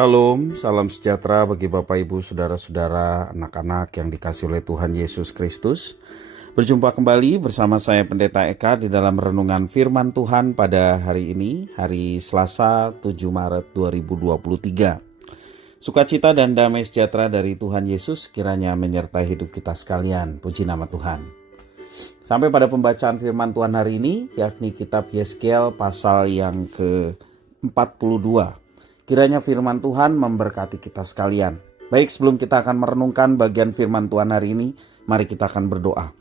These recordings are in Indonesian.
Shalom, salam sejahtera bagi Bapak Ibu, Saudara-saudara, anak-anak yang dikasihi oleh Tuhan Yesus Kristus. Berjumpa kembali bersama saya Pendeta Eka di dalam renungan firman Tuhan pada hari ini, hari Selasa 7 Maret 2023. Sukacita dan damai sejahtera dari Tuhan Yesus kiranya menyertai hidup kita sekalian. Puji nama Tuhan. Sampai pada pembacaan firman Tuhan hari ini, yakni kitab Yeskel pasal yang ke-42. Kiranya firman Tuhan memberkati kita sekalian. Baik, sebelum kita akan merenungkan bagian firman Tuhan hari ini, mari kita akan berdoa.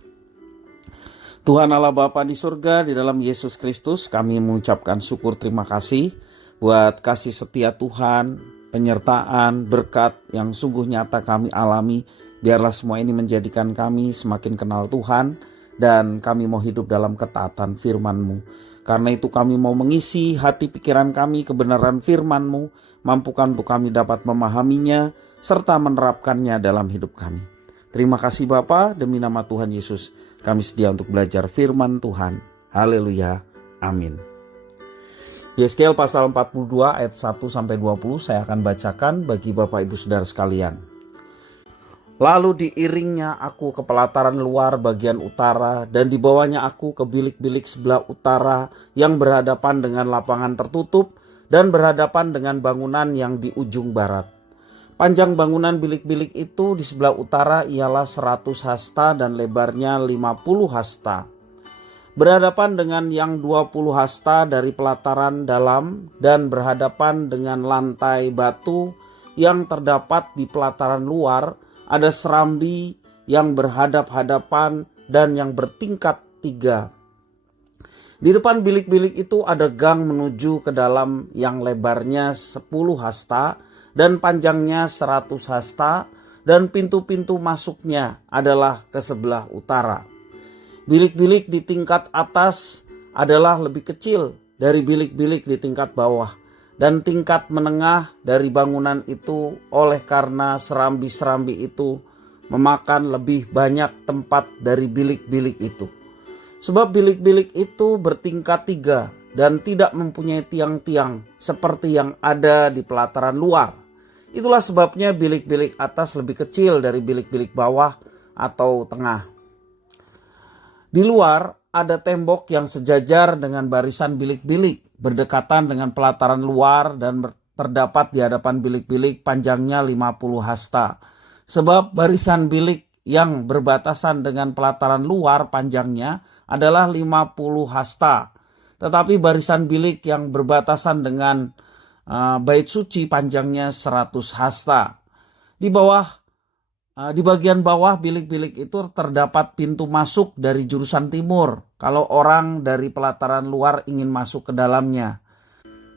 Tuhan Allah Bapa di surga, di dalam Yesus Kristus, kami mengucapkan syukur terima kasih buat kasih setia Tuhan, penyertaan, berkat yang sungguh nyata kami alami. Biarlah semua ini menjadikan kami semakin kenal Tuhan, dan kami mau hidup dalam ketaatan firman-Mu. Karena itu kami mau mengisi hati pikiran kami kebenaran firman-Mu, mampukan untuk kami dapat memahaminya, serta menerapkannya dalam hidup kami. Terima kasih Bapa, demi nama Tuhan Yesus, kami sedia untuk belajar firman Tuhan. Haleluya, amin. Yeskel pasal 42 ayat 1-20 saya akan bacakan bagi Bapak Ibu Saudara sekalian. Lalu diiringnya aku ke pelataran luar bagian utara, dan dibawanya aku ke bilik-bilik sebelah utara yang berhadapan dengan lapangan tertutup dan berhadapan dengan bangunan yang di ujung barat. Panjang bangunan bilik-bilik itu di sebelah utara ialah 100 hasta dan lebarnya 50 hasta. Berhadapan dengan yang 20 hasta dari pelataran dalam dan berhadapan dengan lantai batu yang terdapat di pelataran luar, ada serambi yang berhadap-hadapan dan yang bertingkat 3. Di depan bilik-bilik itu ada gang menuju ke dalam yang lebarnya 10 hasta dan panjangnya 100 hasta, dan pintu-pintu masuknya adalah ke sebelah utara. Bilik-bilik di tingkat atas adalah lebih kecil dari bilik-bilik di tingkat bawah, dan tingkat menengah dari bangunan itu oleh karena serambi-serambi itu memakan lebih banyak tempat dari bilik-bilik itu. Sebab bilik-bilik itu bertingkat 3 dan tidak mempunyai tiang-tiang seperti yang ada di pelataran luar. Itulah sebabnya bilik-bilik atas lebih kecil dari bilik-bilik bawah atau tengah. Di luar ada tembok yang sejajar dengan barisan bilik-bilik, berdekatan dengan pelataran luar, dan terdapat di hadapan bilik-bilik panjangnya 50 hasta. Sebab barisan bilik yang berbatasan dengan pelataran luar panjangnya adalah 50 hasta. Tetapi barisan bilik yang berbatasan dengan bait suci panjangnya 100 hasta. Di bagian bawah bilik-bilik itu terdapat pintu masuk dari jurusan timur kalau orang dari pelataran luar ingin masuk ke dalamnya.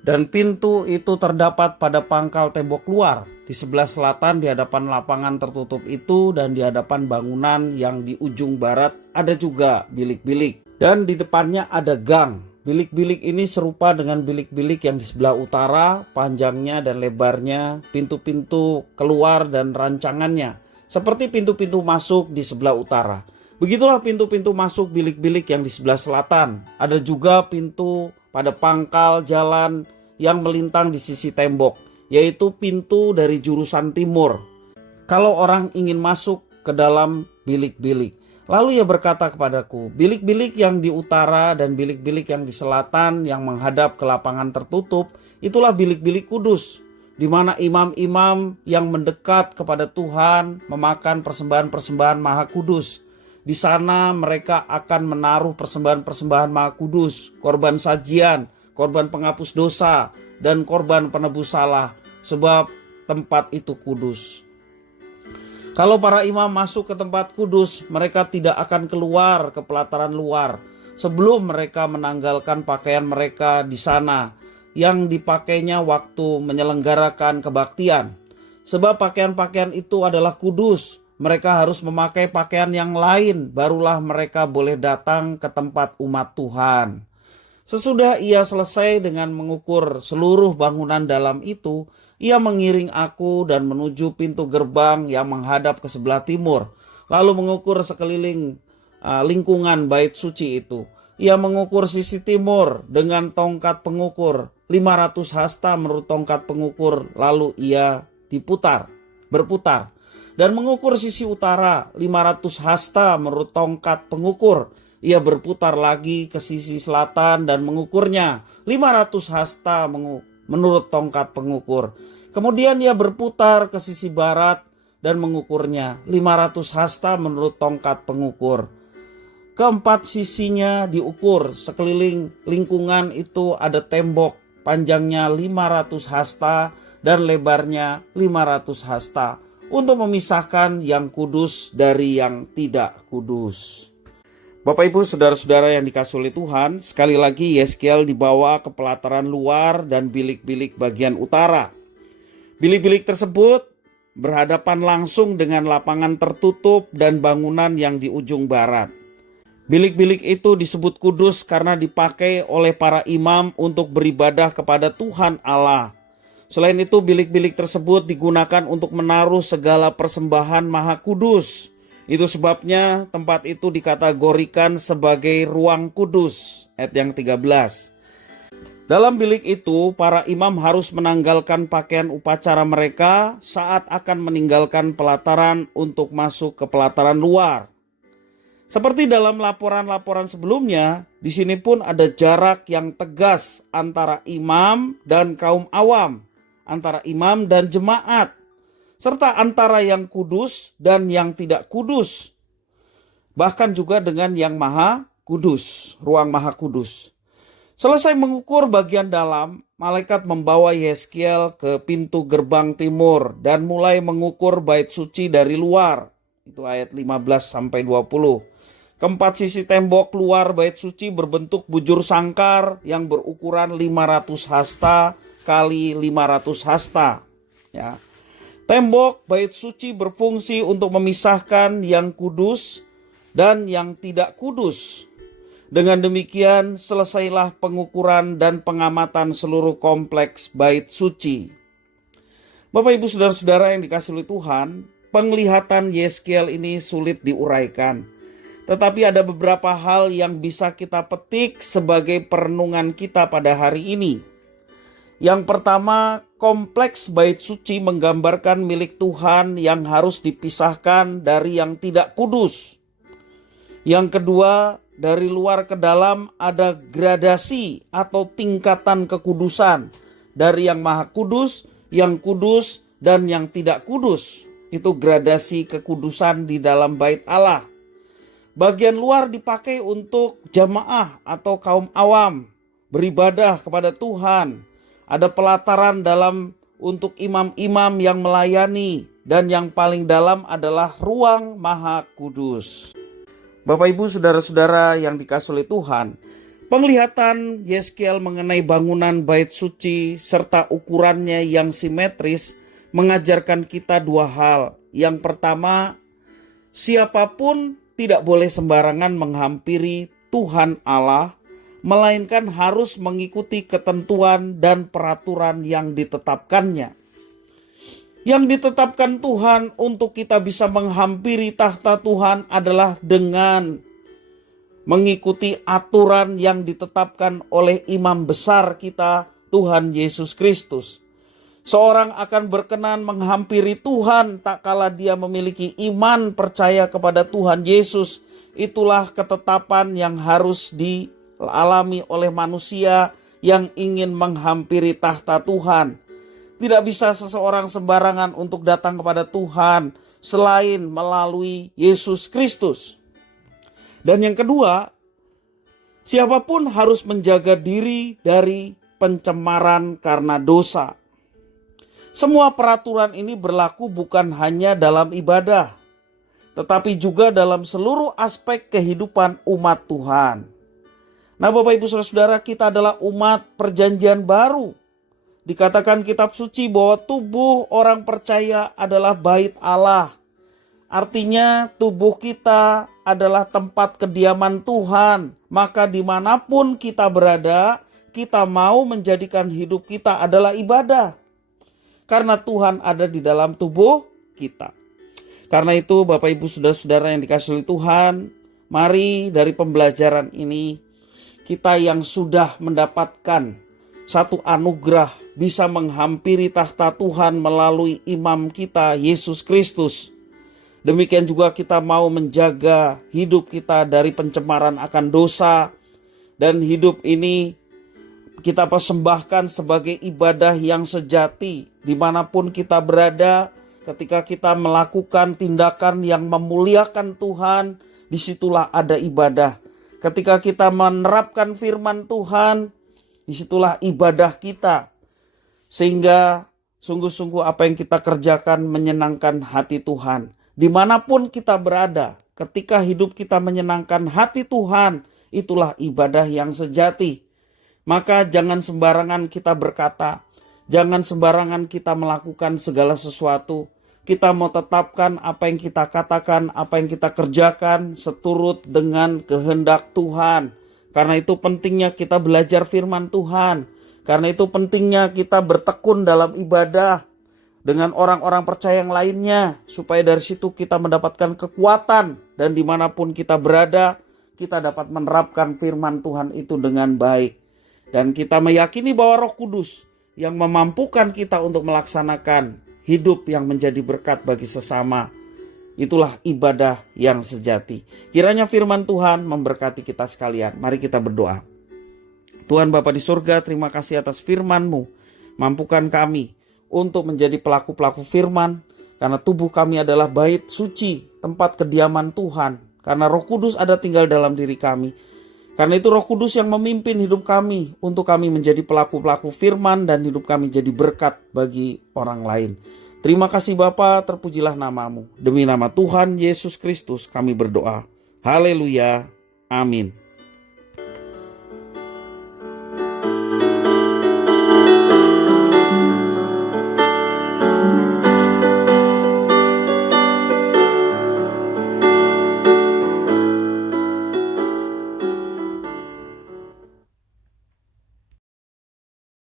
Dan pintu itu terdapat pada pangkal tembok luar di sebelah selatan di hadapan lapangan tertutup itu, dan di hadapan bangunan yang di ujung barat ada juga bilik-bilik. Dan di depannya ada gang. Bilik-bilik ini serupa dengan bilik-bilik yang di sebelah utara, panjangnya dan lebarnya, pintu-pintu keluar dan rancangannya seperti pintu-pintu masuk di sebelah utara. Begitulah pintu-pintu masuk bilik-bilik yang di sebelah selatan. Ada juga pintu pada pangkal jalan yang melintang di sisi tembok, yaitu pintu dari jurusan timur, kalau orang ingin masuk ke dalam bilik-bilik. Lalu ia berkata kepadaku, bilik-bilik yang di utara dan bilik-bilik yang di selatan yang menghadap ke lapangan tertutup, itulah bilik-bilik kudus, di mana imam-imam yang mendekat kepada Tuhan memakan persembahan-persembahan maha kudus. Di sana mereka akan menaruh persembahan-persembahan maha kudus, korban sajian, korban penghapus dosa, dan korban penebus salah, sebab tempat itu kudus. Kalau para imam masuk ke tempat kudus, mereka tidak akan keluar ke pelataran luar sebelum mereka menanggalkan pakaian mereka di sana yang dipakainya waktu menyelenggarakan kebaktian. Sebab pakaian-pakaian itu adalah kudus. Mereka harus memakai pakaian yang lain, barulah mereka boleh datang ke tempat umat Tuhan. Sesudah ia selesai dengan mengukur seluruh bangunan dalam itu, ia mengiring aku dan menuju pintu gerbang yang menghadap ke sebelah timur, lalu mengukur sekeliling lingkungan bait suci itu. Ia mengukur sisi timur dengan tongkat pengukur 500 hasta menurut tongkat pengukur, lalu ia berputar. Dan mengukur sisi utara 500 hasta menurut tongkat pengukur, ia berputar lagi ke sisi selatan dan mengukurnya 500 hasta menurut tongkat pengukur. Kemudian ia berputar ke sisi barat dan mengukurnya 500 hasta menurut tongkat pengukur. Keempat sisinya diukur, sekeliling lingkungan itu ada tembok, panjangnya 500 hasta dan lebarnya 500 hasta, untuk memisahkan yang kudus dari yang tidak kudus. Bapak Ibu saudara-saudara yang dikasihi oleh Tuhan, sekali lagi Yeskiel dibawa ke pelataran luar dan bilik-bilik bagian utara. Bilik-bilik tersebut berhadapan langsung dengan lapangan tertutup dan bangunan yang di ujung barat. Bilik-bilik itu disebut kudus karena dipakai oleh para imam untuk beribadah kepada Tuhan Allah. Selain itu, bilik-bilik tersebut digunakan untuk menaruh segala persembahan Maha Kudus. Itu sebabnya tempat itu dikategorikan sebagai ruang kudus. Ayat yang 13. Dalam bilik itu, para imam harus menanggalkan pakaian upacara mereka saat akan meninggalkan pelataran untuk masuk ke pelataran luar. Seperti dalam laporan-laporan sebelumnya, di sini pun ada jarak yang tegas antara imam dan kaum awam, antara imam dan jemaat, serta antara yang kudus dan yang tidak kudus, bahkan juga dengan yang maha kudus, ruang maha kudus. Selesai mengukur bagian dalam, malaikat membawa Yeskiel ke pintu gerbang timur dan mulai mengukur bait suci dari luar. Itu ayat 15-20. Keempat sisi tembok luar bait suci berbentuk bujur sangkar yang berukuran 500 hasta kali 500 hasta. Ya. Tembok bait suci berfungsi untuk memisahkan yang kudus dan yang tidak kudus. Dengan demikian selesailah pengukuran dan pengamatan seluruh kompleks bait suci. Bapak Ibu saudara-saudara yang dikasihi oleh Tuhan, penglihatan Yeskiel ini sulit diuraikan. Tetapi ada beberapa hal yang bisa kita petik sebagai perenungan kita pada hari ini. Yang pertama, kompleks bait suci menggambarkan milik Tuhan yang harus dipisahkan dari yang tidak kudus. Yang kedua, dari luar ke dalam ada gradasi atau tingkatan kekudusan. Dari yang maha kudus, yang kudus, dan yang tidak kudus. Itu gradasi kekudusan di dalam bait Allah. Bagian luar dipakai untuk jamaah atau kaum awam beribadah kepada Tuhan. Ada pelataran dalam untuk imam-imam yang melayani, dan yang paling dalam adalah ruang maha kudus. Bapak Ibu saudara-saudara yang dikasihi oleh Tuhan, penglihatan Yeskiel mengenai bangunan bait suci serta ukurannya yang simetris mengajarkan kita dua hal. Yang pertama, siapapun tidak boleh sembarangan menghampiri Tuhan Allah, melainkan harus mengikuti ketentuan dan peraturan yang ditetapkannya. Yang ditetapkan Tuhan untuk kita bisa menghampiri tahta Tuhan adalah dengan mengikuti aturan yang ditetapkan oleh imam besar kita, Tuhan Yesus Kristus. Seorang akan berkenan menghampiri Tuhan tak kala dia memiliki iman percaya kepada Tuhan Yesus. Itulah ketetapan yang harus dialami oleh manusia yang ingin menghampiri tahta Tuhan. Tidak bisa seseorang sembarangan untuk datang kepada Tuhan selain melalui Yesus Kristus. Dan yang kedua, siapapun harus menjaga diri dari pencemaran karena dosa. Semua peraturan ini berlaku bukan hanya dalam ibadah, tetapi juga dalam seluruh aspek kehidupan umat Tuhan. Nah Bapak Ibu Saudara-saudara, kita adalah umat perjanjian baru. Dikatakan kitab suci bahwa tubuh orang percaya adalah bait Allah. Artinya tubuh kita adalah tempat kediaman Tuhan. Maka dimanapun kita berada, kita mau menjadikan hidup kita adalah ibadah. Karena Tuhan ada di dalam tubuh kita. Karena itu Bapak Ibu Saudara-saudara yang dikasihi Tuhan, mari dari pembelajaran ini kita yang sudah mendapatkan satu anugerah bisa menghampiri tahta Tuhan melalui imam kita, Yesus Kristus. Demikian juga kita mau menjaga hidup kita dari pencemaran akan dosa. Dan hidup ini kita persembahkan sebagai ibadah yang sejati. Dimanapun kita berada, ketika kita melakukan tindakan yang memuliakan Tuhan, disitulah ada ibadah. Ketika kita menerapkan firman Tuhan, disitulah ibadah kita. Sehingga sungguh-sungguh apa yang kita kerjakan menyenangkan hati Tuhan. Dimanapun kita berada, ketika hidup kita menyenangkan hati Tuhan, itulah ibadah yang sejati. Maka jangan sembarangan kita berkata, jangan sembarangan kita melakukan segala sesuatu. Kita mau tetapkan apa yang kita katakan, apa yang kita kerjakan seturut dengan kehendak Tuhan. Karena itu pentingnya kita belajar firman Tuhan. Karena itu pentingnya kita bertekun dalam ibadah dengan orang-orang percaya yang lainnya. Supaya dari situ kita mendapatkan kekuatan. Dan dimanapun kita berada, kita dapat menerapkan firman Tuhan itu dengan baik. Dan kita meyakini bahwa Roh Kudus yang memampukan kita untuk melaksanakan hidup yang menjadi berkat bagi sesama. Itulah ibadah yang sejati. Kiranya firman Tuhan memberkati kita sekalian. Mari kita berdoa. Tuhan Bapa di surga, terima kasih atas firman-Mu. Mampukan kami untuk menjadi pelaku-pelaku firman. Karena tubuh kami adalah bait suci, tempat kediaman Tuhan. Karena Roh Kudus ada tinggal dalam diri kami. Karena itu Roh Kudus yang memimpin hidup kami untuk kami menjadi pelaku-pelaku firman dan hidup kami jadi berkat bagi orang lain. Terima kasih Bapa, terpujilah nama-Mu. Demi nama Tuhan Yesus Kristus kami berdoa. Haleluya. Amin.